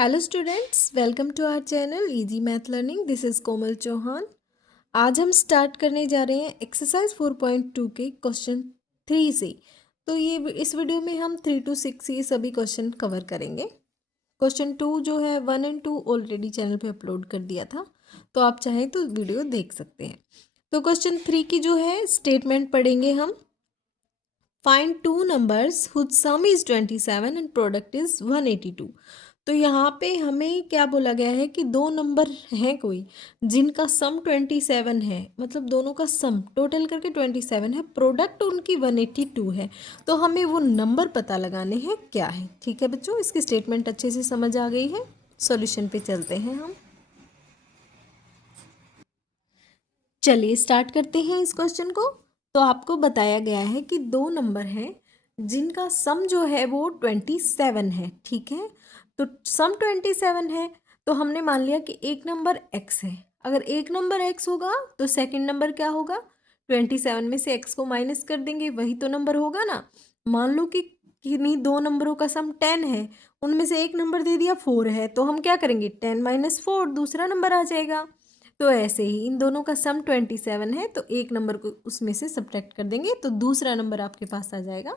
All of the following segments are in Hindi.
Hello students, welcome to our channel easy math learning. This is Komal Chauhan. आज हम स्टार्ट करने जा रहे हैं एक्सरसाइज 4.2 के क्वेश्चन 3 से। तो ये इस वीडियो में हम 3 to 6 ये सभी क्वेश्चन कवर करेंगे। क्वेश्चन 2 जो है 1 and 2 ऑलरेडी चैनल पे अपलोड कर दिया था, तो आप चाहें तो वीडियो देख सकते हैं। तो क्वेश्चन 3 की जो है स्टेटमेंट पढ़ेंगे हम। Find two numbers whose sum is 27 and product is 182। तो यहाँ पे हमें क्या बोला गया है कि दो नंबर हैं कोई जिनका सम 27 है, मतलब दोनों का सम टोटल करके 27 है, प्रोडक्ट उनकी 182 है। तो हमें वो नंबर पता लगाने हैं क्या है। ठीक है बच्चों, इसकी स्टेटमेंट अच्छे से समझ आ गई है। सॉल्यूशन पे चलते हैं हम। चलिए स्टार्ट करते हैं इस क्वेश्चन को। तो आपको बताया गया है कि दो नंबर हैं जिनका सम जो है वो 27 है। ठीक है, तो सम 27 है, तो हमने मान लिया कि एक नंबर x है। अगर एक नंबर x होगा तो सेकंड नंबर क्या होगा, 27 में से x को माइनस कर देंगे, वही तो नंबर होगा ना। मान लो कि किन्हीं दो नंबरों का सम 10 है, उनमें से एक नंबर दे दिया 4 है, तो हम क्या करेंगे 10 - 4 दूसरा नंबर आ जाएगा। तो ऐसे ही इन दोनों का सम 27 है, तो एक नंबर को उसमें से सब्ट्रैक्ट कर देंगे, तो दूसरा नंबर आपके पास आ जाएगा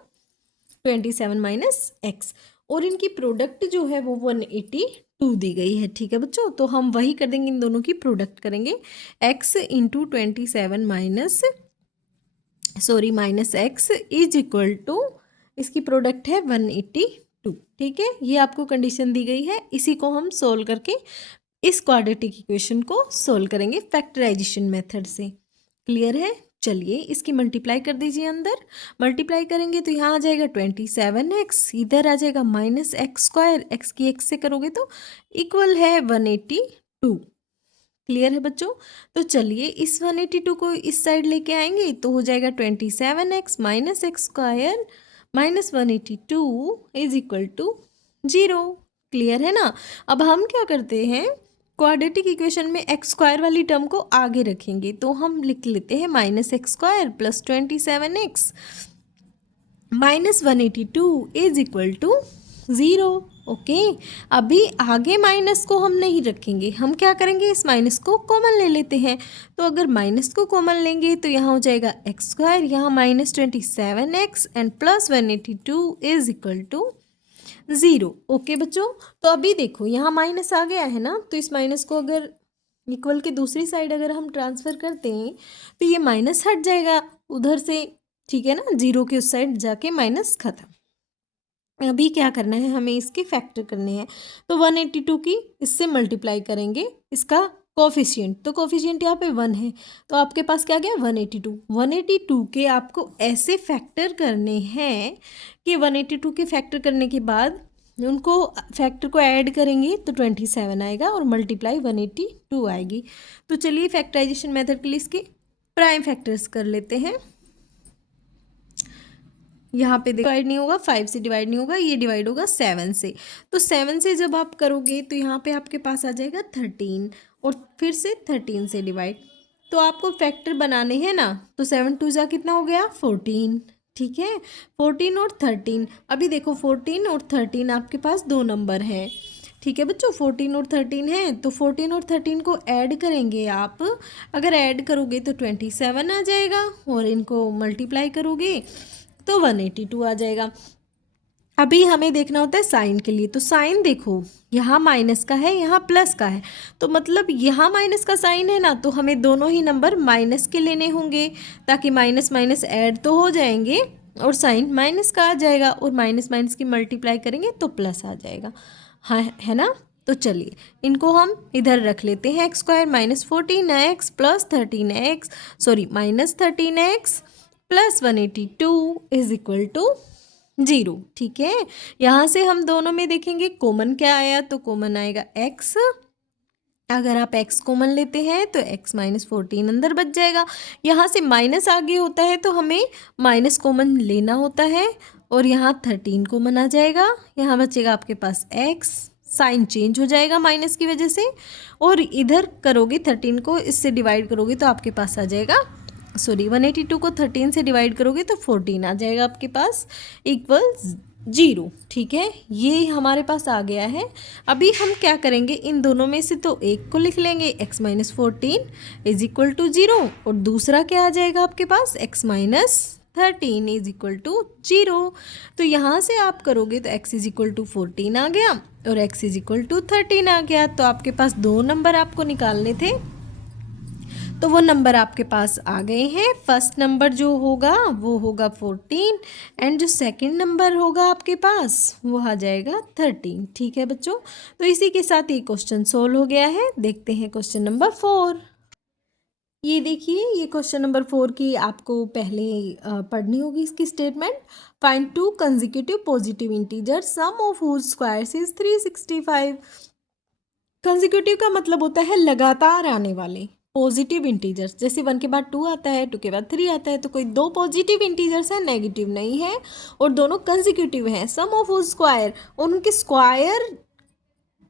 27 - x। और इनकी प्रोडक्ट जो है वो 182 दी गई है। ठीक है बच्चों, तो हम वही कर देंगे, इन दोनों की प्रोडक्ट करेंगे। x into 27 minus x is equal to, इसकी प्रोडक्ट है 182। ठीक है, ये आपको कंडीशन दी गई है। इसी को हम सोल्व करके इस क्वाड्रेटिक इक्वेशन को सोल्व करेंगे फैक्टराइजेशन मेथड से। क्लियर है? चलिए इसकी मल्टीप्लाई कर दीजिए। अंदर मल्टीप्लाई करेंगे तो यहाँ आ जाएगा 27x, इधर आ जाएगा -x², x की x से करोगे तो इक्वल है 182। क्लियर है बच्चों? तो चलिए इस 182 को इस साइड लेके आएंगे तो हो जाएगा 27x - x² - 182 is equal to 0। Clear है ना? अब हम क्या करते हैं, क्वाड्रेटिक इक्वेशन में x² वाली टर्म को आगे रखेंगे, तो हम लिख लेते हैं -x² + 27x - 182 is equal to 0। Okay, अभी आगे माइनस को हम नहीं रखेंगे, हम क्या करेंगे, इस माइनस को कॉमन ले लेते हैं। तो अगर माइनस को कॉमन लेंगे तो यहाँ हो जाएगा x², यहाँ -27x and plus 182 is equal to 0। Okay बच्चों, तो अभी देखो यहाँ माइनस आ गया है ना, तो इस माइनस को अगर इक्वल के दूसरी साइड अगर हम ट्रांसफ़र करते हैं तो ये माइनस हट जाएगा उधर से। ठीक है ना, 0 के उस साइड जाके माइनस खत्म। अभी क्या करना है, हमें इसके फैक्टर करने हैं। तो 182 की इससे मल्टीप्लाई करेंगे इसका कोफिशिएंट, तो कोफिशिएंट यहाँ पे 1 है, तो आपके पास क्या गया 182। 182 के आपको ऐसे फैक्टर करने हैं कि 182 के फैक्टर करने के बाद उनको फैक्टर को ऐड करेंगे तो 27 आएगा और मल्टीप्लाई 182 आएगी। तो चलिए फैक्टराइजेशन मेथड के लिए इसके प्राइम फैक्टर्स कर लेते हैं। यहाँ पे डिवाइड नहीं होगा, 5 से डिवाइड नहीं होगा, ये डिवाइड होगा 7 से। तो 7 से जब आप करोगे तो यहाँ पे आपके पास आ जाएगा 13 और फिर से 13 से डिवाइड। तो आपको फैक्टर बनाने हैं ना, तो 7 2 जा कितना हो गया 14। ठीक है, 14 और 13। अभी देखो 14 और 13 आपके पास दो नंबर हैं। ठीक है बच्चों, 14 और 13 है, तो 14 और 13 को ऐड करेंगे आप। अगर ऐड करोगे तो 27 आ जाएगा और इनको मल्टीप्लाई करोगे तो 182 आ जाएगा। अभी हमें देखना होता है साइन के लिए, तो साइन देखो यहाँ माइनस का है, यहाँ प्लस का है, तो मतलब यहाँ माइनस का साइन है ना, तो हमें दोनों ही नंबर माइनस के लेने होंगे, ताकि माइनस माइनस ऐड तो हो जाएंगे और साइन माइनस का आ जाएगा, और माइनस माइनस की मल्टीप्लाई करेंगे तो प्लस आ जाएगा। हाँ है ना? तो चलिए इनको हम इधर रख लेते हैं, x² - 14x plus 13x -13x plus 182 is equal to 0। ठीक है, यहाँ से हम दोनों में देखेंगे कॉमन क्या आया, तो कॉमन आएगा x। अगर आप x कॉमन लेते हैं तो x - 14 अंदर बच जाएगा। यहाँ से माइनस आगे होता है तो हमें माइनस कॉमन लेना होता है, और यहाँ 13 कॉमन आ जाएगा, यहाँ बचेगा आपके पास x। साइन चेंज हो जाएगा माइनस की वजह से, और इधर करोगे 13 को इससे डिवाइड करोगे तो आपके पास आ जाएगा 182 को 13 से डिवाइड करोगे तो 14 आ जाएगा आपके पास, इक्वल जीरो। ठीक है, ये हमारे पास आ गया है। अभी हम क्या करेंगे, इन दोनों में से तो एक को लिख लेंगे, x minus 14 is equal to zero, और दूसरा क्या आ जाएगा आपके पास, x minus 13 is equal to zero. तो यहाँ से आप करोगे तो x इज इक्वल टू 14 आ गया और x इज इक्वल टू 13 आ गया। तो आपके पास दो नंबर आपको निकालने थे, तो वो नंबर आपके पास आ गए हैं। फर्स्ट नंबर जो होगा वो होगा 14 एंड जो सेकंड नंबर होगा आपके पास वो आ जाएगा 13। ठीक है बच्चों, तो इसी के साथ ये क्वेश्चन सोल्व हो गया है। देखते हैं क्वेश्चन नंबर 4। ये देखिए, ये क्वेश्चन नंबर 4 की आपको पहले पढ़नी होगी इसकी statement. Find two consecutive positive integer sum of whose squares is 365। Consecutive का मतलब होता है लगातार आने वाले पॉजिटिव इंटीजर्स। जैसे 1 के बाद 2 आता है, 2 के बाद 3 आता है, तो कोई दो पॉजिटिव इंटीजर्स हैं, नेगेटिव नहीं है, और दोनों कंसेक्यूटिव हैं। सम ऑफ हुज स्क्वायर, उनके स्क्वायर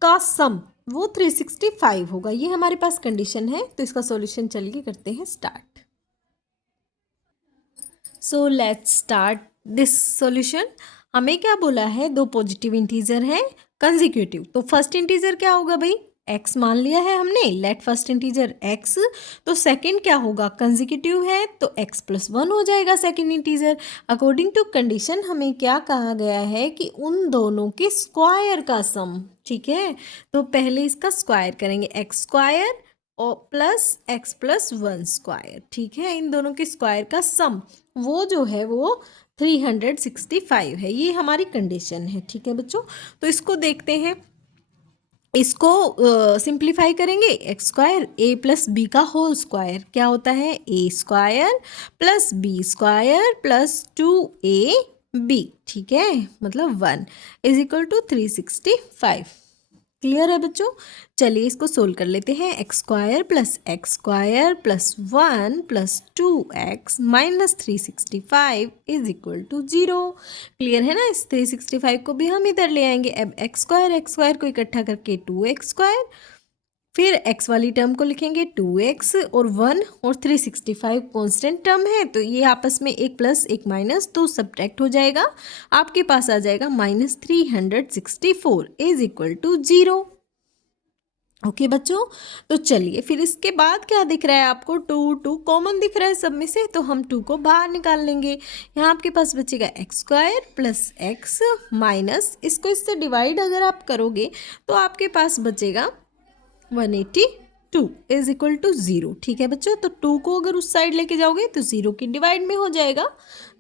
का सम वो 365 होगा। ये हमारे पास कंडीशन है। तो इसका सॉल्यूशन चलिए करते हैं start. So let's start this solution. हमें क्या बोला है, दो पॉजिटिव इंटीजर हैं कंसेक्यूटिव। तो फर्स्ट इंटीजर क्या होगा भाई, x मान लिया है हमने, लेट फर्स्ट इंटीजर x। तो सेकंड क्या होगा, कंसेक्यूटिव है तो x प्लस 1 हो जाएगा second integer. According to condition हमें क्या कहा गया है कि उन दोनों के स्क्वायर का सम। ठीक है, तो पहले इसका स्क्वायर करेंगे, x स्क्वायर और प्लस x प्लस 1 स्क्वायर। ठीक है, इन दोनों के स्क्वायर का सम वो जो है वो 365 है। ये हमारी कंडीशन है। ठीक है बच्चों, तो इसको देखते हैं। इसको सिंप्लीफाई करेंगे, X square A plus B का होल स्क्वायर क्या होता है, A square plus B square plus 2ab। ठीक है, मतलब 1 इज इक्वल टू 365। क्लियर है बच्चों, चलिए इसको सोल्व कर लेते हैं। X square plus 1 plus 2x minus 365 is equal to 0। Clear है ना, इस 365 को भी हम इधर ले आएंगे। अब एक्स स्क्वायर को इकट्ठा करके 2x स्क्वायर, फिर x वाली टर्म को लिखेंगे 2x और 1 और 365 कांस्टेंट टर्म है, तो ये आपस में एक प्लस एक माइनस तो सब्ट्रैक्ट हो जाएगा। आपके पास आ जाएगा minus 364 is equal to 0। Okay बच्चों, तो चलिए फिर इसके बाद क्या दिख रहा है आपको, 2 कॉमन दिख रहा है सब में से, तो हम 2 को बाहर निकाल लेंगे। यहाँ आपके पास बचेगा x square plus x minus, इसको इससे डिवाइड अगर आप करोगे तो आपके पास बचेगा 182 इज इक्वल टू 0। ठीक है बच्चों, तो 2 को अगर उस साइड लेके जाओगे तो 0 की डिवाइड में हो जाएगा,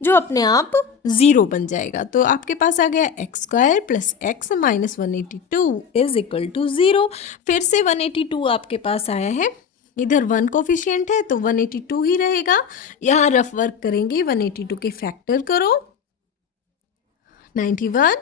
जो अपने आप 0 बन जाएगा। तो आपके पास आ गया x square plus x minus 182 is equal to 0। फिर से 182 आपके पास आया है, इधर 1 कोफिशिएंट है तो 182 ही रहेगा। यहाँ रफ वर्क करेंगे, 182 के फैक्टर करो 91,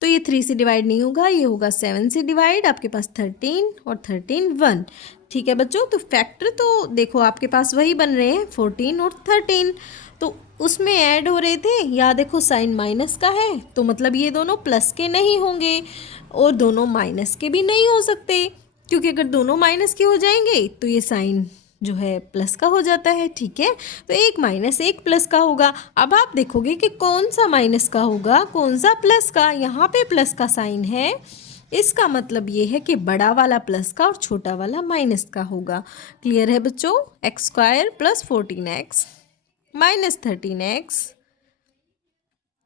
तो ये 3 से डिवाइड नहीं होगा, ये होगा 7 से डिवाइड। आपके पास 13 और 13 1। ठीक है बच्चों, तो फैक्टर तो देखो आपके पास वही बन रहे हैं 14 और 13, तो उसमें ऐड हो रहे थे। या देखो साइन माइनस का है तो मतलब ये दोनों प्लस के नहीं होंगे और दोनों माइनस के भी नहीं हो सकते, क्योंकि अगर दोनों माइनस के हो जाएंगे तो ये साइन जो है प्लस का हो जाता है। ठीक है, तो एक माइनस एक प्लस का होगा। अब आप देखोगे कि कौन सा माइनस का होगा कौन सा प्लस का। यहाँ पे प्लस का साइन है, इसका मतलब ये है कि बड़ा वाला प्लस का और छोटा वाला माइनस का होगा। क्लियर है बच्चों, x square plus 14x minus 13x,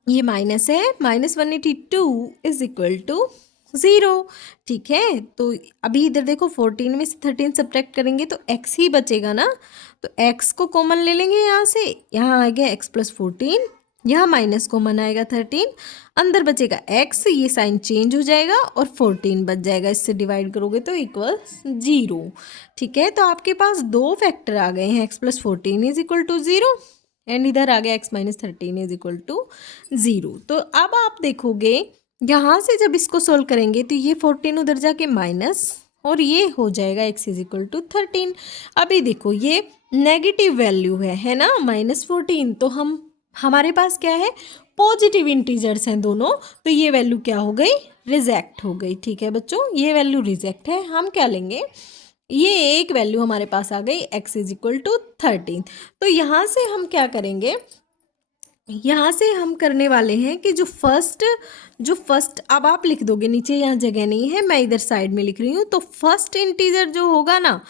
ये माइनस है, माइनस 182 इज इक्वल टू 0। ठीक है, तो अभी इधर देखो 14 में से 13 सब्ट्रैक्ट करेंगे तो x ही बचेगा ना, तो x को कॉमन ले लेंगे यहाँ से। यहाँ आ गया x प्लस 14, यहाँ माइनस कॉमन आएगा 13, अंदर बचेगा x, ये साइन चेंज हो जाएगा और 14 बच जाएगा। इससे डिवाइड करोगे तो इक्वल 0। ठीक है, तो आपके पास दो फैक्टर आ गए हैं, x plus 14 is equal to 0 and इधर आ गया x minus 13 is equal to 0। तो अब आप देखोगे यहाँ से जब इसको सोल्व करेंगे तो ये 14 उधर जाके माइनस और ये हो जाएगा x इज इक्वल टू 13। अभी देखो ये नेगेटिव वैल्यू है ना, माइनस 14, तो हमारे पास क्या है, पॉजिटिव इंटीजर्स हैं दोनों, तो ये वैल्यू क्या हो गई, रिजेक्ट हो गई। ठीक है बच्चों, ये वैल्यू रिजेक्ट है। हम क्या लेंगे, ये एक वैल्यू हमारे पास आ गई x इज इक्वल टू 13। तो यहाँ से हम क्या करेंगे, यहाँ से हम करने वाले हैं कि जो फर्स्ट अब आप लिख दोगे नीचे, यहाँ जगह नहीं है, मैं इधर साइड में लिख रही हूँ। तो फर्स्ट इंटीजर जो होगा ना,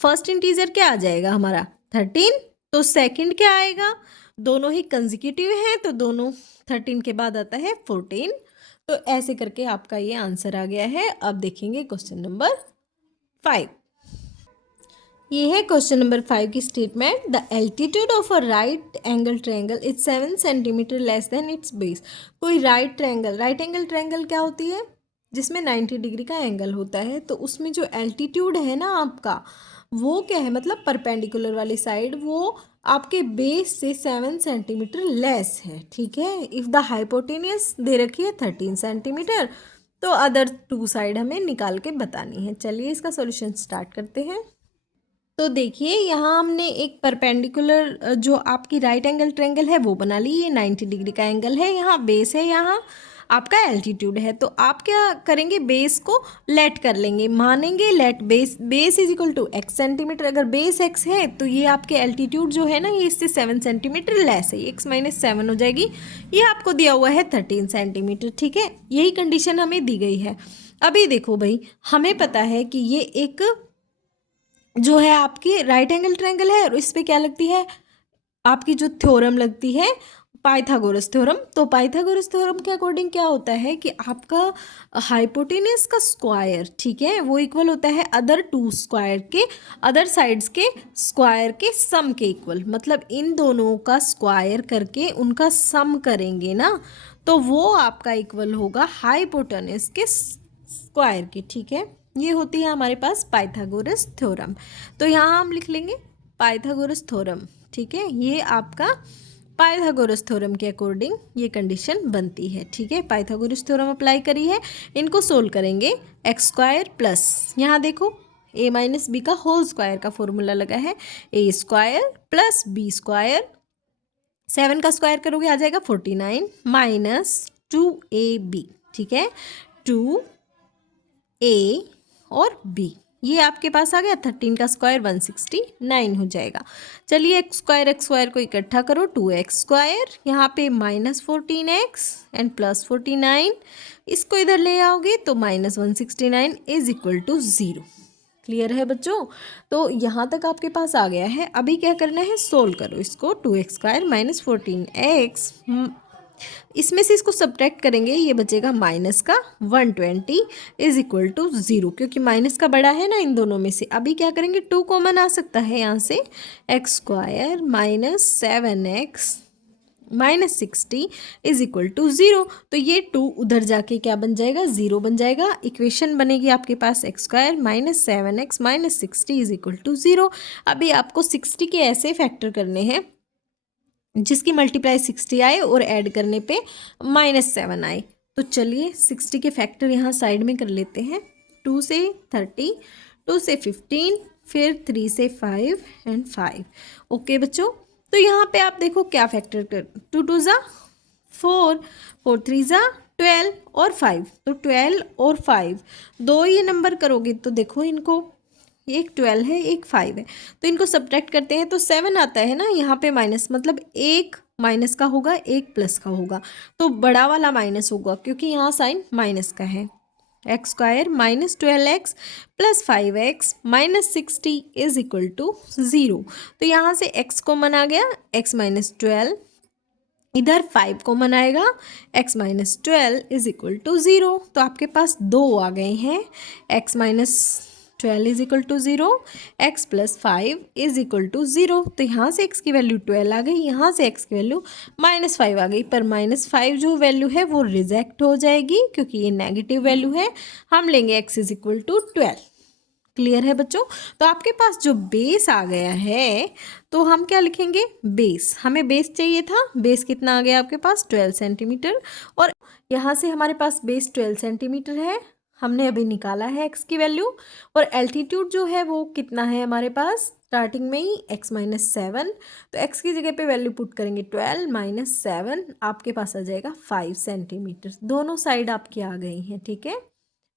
फर्स्ट इंटीजर क्या आ जाएगा हमारा 13। तो सेकंड क्या आएगा, दोनों ही कंसेक्यूटिव हैं तो दोनों 13 के बाद आता है 14। तो ऐसे करके आपका ये आंसर आ गया है। अब देखेंगे क्वेश्चन नंबर 5। ये है क्वेश्चन नंबर 5 की statement. The altitude of a right angle triangle is 7 centimetre less than it's base. कोई राइट एंगल ट्रायंगल क्या होती है, जिसमें 90 डिग्री का एंगल होता है। तो उसमें जो एल्टीट्यूड है ना आपका, वो क्या है, मतलब परपेंडिकुलर वाली साइड, वो आपके बेस से 7 सेंटीमीटर लेस है। ठीक है। इफ़ द हाइपोटेनियस दे रखी है 13 सेंटीमीटर, तो अदर 2 साइड हमें निकाल के बतानी है। चलिए इसका सॉल्यूशन स्टार्ट करते हैं। तो देखिए यहाँ हमने एक परपेंडिकुलर जो आपकी राइट एंगल ट्रायंगल है वो बना ली। ये 90 डिग्री का एंगल है, यहाँ बेस है, यहाँ आपका एल्टीट्यूड है। तो आप क्या करेंगे, बेस को लेट कर लेंगे, मानेंगे let base is equal to x centimetre. अगर बेस एक्स है तो ये आपके एल्टीट्यूड जो है ना, ये इससे 7 सेंटीमीटर लेस है, ये एक्स माइनस 7 हो जाएगी। ये आपको दिया हुआ है 13 सेंटीमीटर। ठीक है, यही कंडीशन हमें दी गई है। अभी देखो भाई, हमें पता है कि ये एक जो है आपकी राइट एंगल ट्रायंगल है, और इस पे क्या लगती है आपकी जो थ्योरम लगती है, पाइथागोरस थ्योरम। तो पाइथागोरस थ्योरम के अकॉर्डिंग क्या होता है कि आपका हाइपोटेनस का स्क्वायर, ठीक है, वो इक्वल होता है अदर 2 स्क्वायर के, अदर साइड्स के स्क्वायर के सम के इक्वल। मतलब इन दोनों का स्क्वायर करके उनका सम करेंगे ना, तो वो आपका इक्वल होगा हाइपोटेनस के स्क्वायर की। ठीक है, ये होती है हमारे पास पाइथागोरस थ्योरम। तो यहाँ हम लिख लेंगे पाइथागोरस थ्योरम। ठीक है, ये आपका पाइथागोरस थ्योरम के अकॉर्डिंग ये कंडीशन बनती है। ठीक है, पाइथागोरस थ्योरम अप्लाई करी है, इनको सोल्व करेंगे। एक्स स्क्वायर प्लस, यहाँ देखो ए माइनस बी का होल स्क्वायर का फॉर्मूला लगा है, A square plus B square, 7 का स्क्वायर करोगे आ जाएगा 49 माइनस 2ab। ठीक है, 2a और b, ये आपके पास आ गया। 13 का स्क्वायर 169 हो जाएगा। चलिए एक्स स्क्वायर को इकट्ठा करो, 2x स्क्वायर, यहाँ पे -14x एंड +49, इसको इधर ले आओगे तो -169 इज इक्वल टू 0। क्लियर है बच्चों? तो यहाँ तक आपके पास आ गया है। अभी क्या करना है, सोल्व करो इसको। 2x स्क्वायर -14x, इसमें से इसको सब्ट्रैक्ट करेंगे, ये बचेगा माइनस का 120 इज इक्वल टू 0, क्योंकि माइनस का बड़ा है ना इन दोनों में से। अभी क्या करेंगे, 2 कॉमन आ सकता है यहाँ से, x square -7x -60 is equal to 0। तो ये 2 उधर जाके क्या बन जाएगा, 0 बन जाएगा। इक्वेशन बनेगी आपके पास X square -7x -60 is equal to 0। अभी आपको 60 के ऐसे फैक्टर करने हैं जिसकी मल्टीप्लाई 60 आए और ऐड करने पे -7 आए। तो चलिए 60 के फैक्टर यहाँ साइड में कर लेते हैं। 2 से 30, 2 से 15, फिर 3 से 5 एंड 5। ओके बच्चों, तो यहाँ पे आप देखो क्या फैक्टर कर, 2 2 ज़ा 4, 4 3 ज़ा 12 और 5। तो 12 और 5 दो ये नंबर करोगे तो देखो इनको, एक 12 है एक 5 है, तो इनको सब्ट्रैक्ट करते हैं तो 7 आता है ना यहाँ पे माइनस, मतलब एक माइनस का होगा एक प्लस का होगा, तो बड़ा वाला माइनस होगा क्योंकि यहाँ साइन माइनस का है। X square -12x plus 5x -60 is equal to 0। तो यहाँ से x कॉमन आ गया, x -12, इधर 5 कॉमन आएगा, x -12 इज इक्वल टू 0। तो आपके पास 2 आ गए हैं, x -12 is equal to 0, x + 5 is equal to 0। तो यहाँ से x की वैल्यू 12 आ गई, यहाँ से x की वैल्यू -5 आ गई। पर -5 जो वैल्यू है वो रिजेक्ट हो जाएगी क्योंकि ये नेगेटिव वैल्यू है। हम लेंगे x is equal to 12। Clear है बच्चों? तो आपके पास जो बेस आ गया है, तो हम क्या लिखेंगे, बेस, हमें बेस चाहिए था। बेस कितना आ गया आपके पास, 12 सेंटीमीटर। और यहाँ से हमारे पास बेस 12 सेंटीमीटर है, हमने अभी निकाला है एक्स की वैल्यू। और एल्टीट्यूड जो है वो कितना है हमारे पास, स्टार्टिंग में ही x -7, तो x की जगह पे वैल्यू पुट करेंगे 12 - 7, आपके पास आ जाएगा 5 सेंटीमीटर। दोनों साइड आपकी आ गई हैं। ठीक है,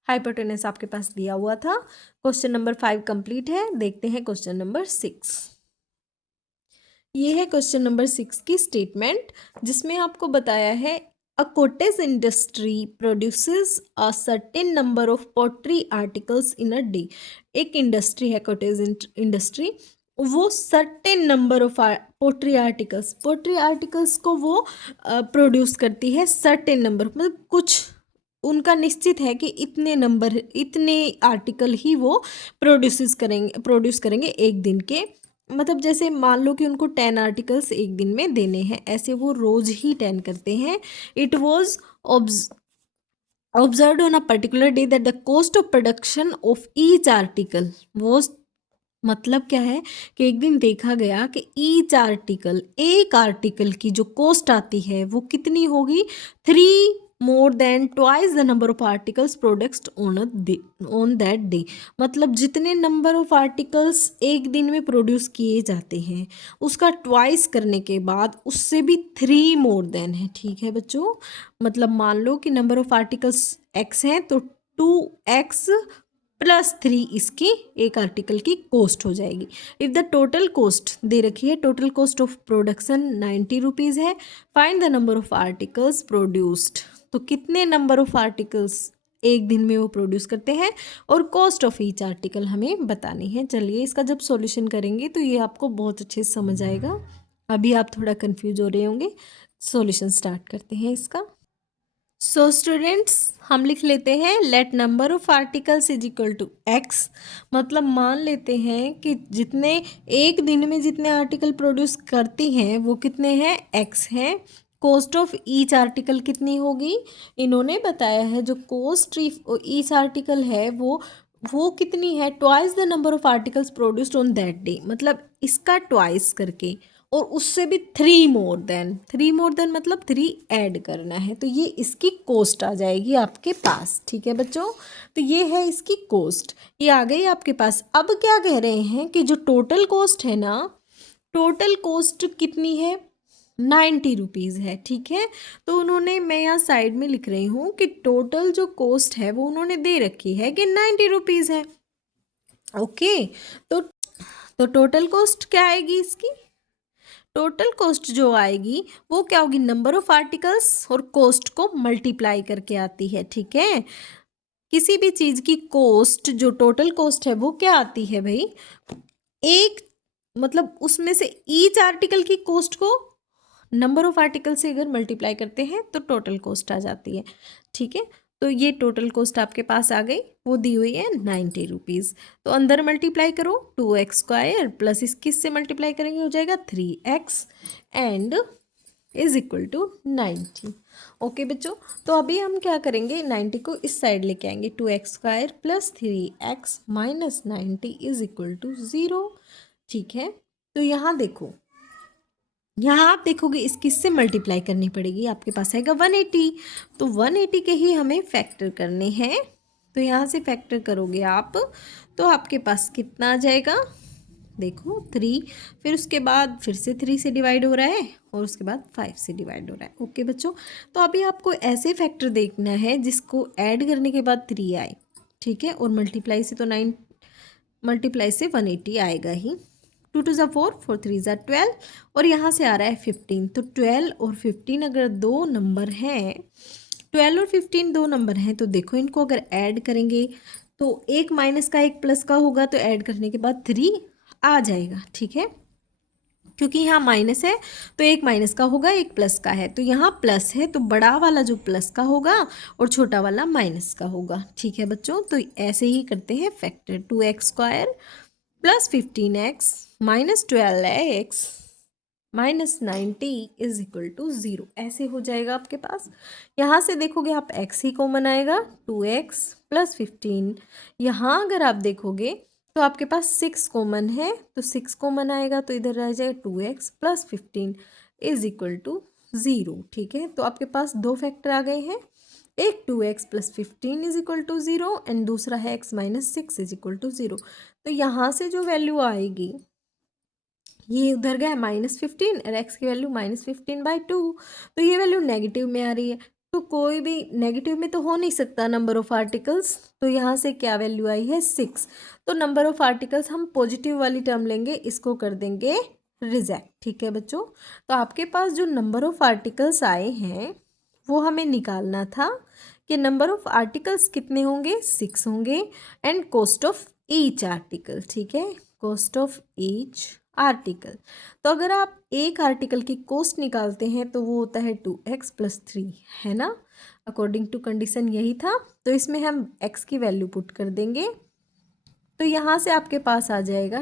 हाइपोटेनस आपके पास दिया हुआ था। क्वेश्चन नंबर 5 कंप्लीट है। देखते हैं क्वेश्चन नंबर 6। ये है क्वेश्चन नंबर 6 की स्टेटमेंट, जिसमें आपको बताया है a cottage industry produces a certain number of pottery articles in a day. एक इंडस्ट्री है कॉटेज इंडस्ट्री, वो certain number of pottery articles को वो प्रोड्यूस करती है। सर्टेन नंबर मतलब कुछ उनका निश्चित है कि इतने आर्टिकल ही वो प्रोड्यूस करेंगे एक दिन के। मतलब जैसे मान लो कि उनको 10 आर्टिकल्स एक दिन में देने हैं, ऐसे वो रोज ही 10 करते हैं। It was observed on a particular day that the cost of production of each article was, मतलब क्या है कि एक दिन देखा गया कि ईच आर्टिकल, एक आर्टिकल की जो कॉस्ट आती है वो कितनी होगी, 3 more than twice the number of articles products on that day. मतलब जितने नंबर ऑफ आर्टिकल्स एक दिन में प्रोड्यूस किए जाते हैं उसका ट्वाइस करने के बाद उससे भी 3 मोर देन है। ठीक है बच्चों, मतलब मान लो कि नंबर ऑफ आर्टिकल्स x हैं तो 2x प्लस 3 इसकी एक आर्टिकल की कॉस्ट हो जाएगी। इफ़ द टोटल कॉस्ट दे रखी है, total cost of production 90 rupees है, find the number of articles produced. तो कितने नंबर ऑफ आर्टिकल्स एक दिन में वो प्रोड्यूस करते हैं और कॉस्ट ऑफ ईच आर्टिकल हमें बतानी है। चलिए इसका जब सॉल्यूशन करेंगे तो ये आपको बहुत अच्छे से समझ आएगा। अभी आप थोड़ा कंफ्यूज हो रहे होंगे। सॉल्यूशन स्टार्ट करते हैं इसका। सो स्टूडेंट्स हम लिख लेते हैं let number of articles is equal to x. मतलब मान लेते हैं कि जितने एक दिन में जितने आर्टिकल प्रोड्यूस करती हैं वो कितने हैं, एक्स हैं। कॉस्ट ऑफ ईच आर्टिकल कितनी होगी, इन्होंने बताया है जो कॉस्ट ईच आर्टिकल है वो कितनी है, twice the number of articles produced on that day. मतलब इसका ट्वाइस करके और उससे भी 3 मोर देन मतलब 3 ऐड करना है, तो ये इसकी कॉस्ट आ जाएगी आपके पास। ठीक है बच्चों, तो ये है इसकी कॉस्ट, ये आ गई आपके पास। अब क्या कह रहे हैं कि जो टोटल कॉस्ट है ना, टोटल कॉस्ट कितनी है, 90 रुपीज़ है। ठीक है, तो उन्होंने, मैं यहाँ साइड में लिख रही हूँ कि टोटल जो कॉस्ट है वो उन्होंने दे रखी है कि 90 रुपीज़ है। ओके, तो टोटल कॉस्ट क्या आएगी इसकी, टोटल कॉस्ट जो आएगी वो क्या होगी, नंबर ऑफ आर्टिकल्स और कॉस्ट को मल्टीप्लाई करके आती है। ठीक है, किसी भी चीज़ की कॉस्ट जो टोटल कॉस्ट है वो क्या आती है भाई, एक मतलब उसमें से ईच आर्टिकल की कॉस्ट को नंबर ऑफ आर्टिकल से अगर मल्टीप्लाई करते हैं तो टोटल कॉस्ट आ जाती है। ठीक है, तो ये टोटल कॉस्ट आपके पास आ गई, वो दी हुई है 90 रुपीज़। तो अंदर मल्टीप्लाई करो 2x² प्लस इस किस से मल्टीप्लाई करेंगे, हो जाएगा 3x and is equal to 90। Okay बच्चों, तो अभी हम क्या करेंगे, 90 को इस साइड लेके आएंगे, 2x² plus 3x minus 90 is equal to 0। ठीक है, तो यहाँ देखो, यहाँ आप देखोगे इस किस से मल्टीप्लाई करनी पड़ेगी, आपके पास आएगा 180, तो 180 के ही हमें फैक्टर करने हैं। तो यहाँ से फैक्टर करोगे आप तो आपके पास कितना आ जाएगा, देखो 3, फिर उसके बाद फिर से 3 से डिवाइड हो रहा है और उसके बाद 5 से डिवाइड हो रहा है। ओके बच्चों, तो अभी आपको ऐसे फैक्टर देखना है जिसको ऐड करने के बाद 3 आए। ठीक है, और मल्टीप्लाई से तो 9, मल्टीप्लाई से 180 आएगा ही। 2 2 4, 4 3 12 और यहाँ से आ रहा है 15। तो 12 और 15 अगर दो नंबर हैं, 12 और 15 दो नंबर हैं, तो देखो इनको अगर ऐड करेंगे तो एक माइनस का एक प्लस का होगा, तो ऐड करने के बाद 3 आ जाएगा। ठीक है, क्योंकि यहाँ माइनस है तो एक माइनस का होगा एक प्लस का है, तो यहाँ प्लस है तो बड़ा वाला जो प्लस का होगा और छोटा वाला माइनस का होगा। ठीक है बच्चों, तो ऐसे ही करते हैं factor, 2x² plus 15x minus 12x minus 90 is equal to 0, ऐसे हो जाएगा आपके पास। यहाँ से देखोगे आप x ही कॉमन आएगा, 2x प्लस 15। यहाँ अगर आप देखोगे तो आपके पास 6 कॉमन है, तो 6 कॉमन आएगा तो इधर रह जाएगा 2x plus 15 is equal to 0। ठीक है, तो आपके पास दो फैक्टर आ गए हैं, एक 2x plus 15 is equal to 0 and दूसरा है x minus 6 is equal to 0। तो यहाँ से जो वैल्यू आएगी, ये उधर गया -15 और x की वैल्यू -15/2, तो ये वैल्यू नेगेटिव में आ रही है। तो कोई भी नेगेटिव में तो हो नहीं सकता नंबर ऑफ आर्टिकल्स, तो यहाँ से क्या वैल्यू आई है 6। तो नंबर ऑफ आर्टिकल्स हम पॉजिटिव वाली टर्म लेंगे, इसको कर देंगे रिजेक्ट। ठीक है बच्चों, तो आपके पास जो नंबर ऑफ आर्टिकल्स आए हैं वो हमें निकालना था कि नंबर ऑफ आर्टिकल्स कितने होंगे, 6 होंगे, and cost of each article. ठीक है, कॉस्ट ऑफ ईच आर्टिकल। तो अगर आप एक आर्टिकल की कॉस्ट निकालते हैं तो वो होता है 2x + 3, है ना। अकॉर्डिंग टू कंडीशन यही था, तो इसमें हम x की वैल्यू पुट कर देंगे। तो यहाँ से आपके पास आ जाएगा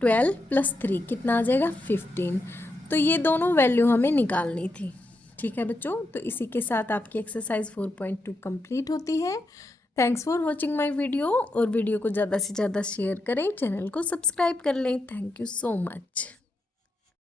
12 + 3, कितना आ जाएगा 15। तो ये दोनों वैल्यू हमें निकालनी थी। ठीक है बच्चों, तो इसी के साथ आपकी एक्सरसाइज 4.2 कंप्लीट होती है। Thanks for watching my video, और वीडियो को ज़्यादा से ज़्यादा शेयर करें, चैनल को सब्सक्राइब कर लें। Thank you so much.